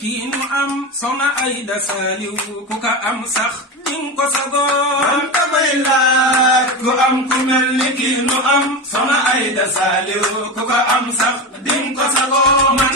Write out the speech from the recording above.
kii nu am Soxna Aida Saliou ku ko am sax ding ko sagoo man damay laaj ku am ku mel ni kii nu am Soxna Aida Saliou ku ko am sax ding ko sagoo man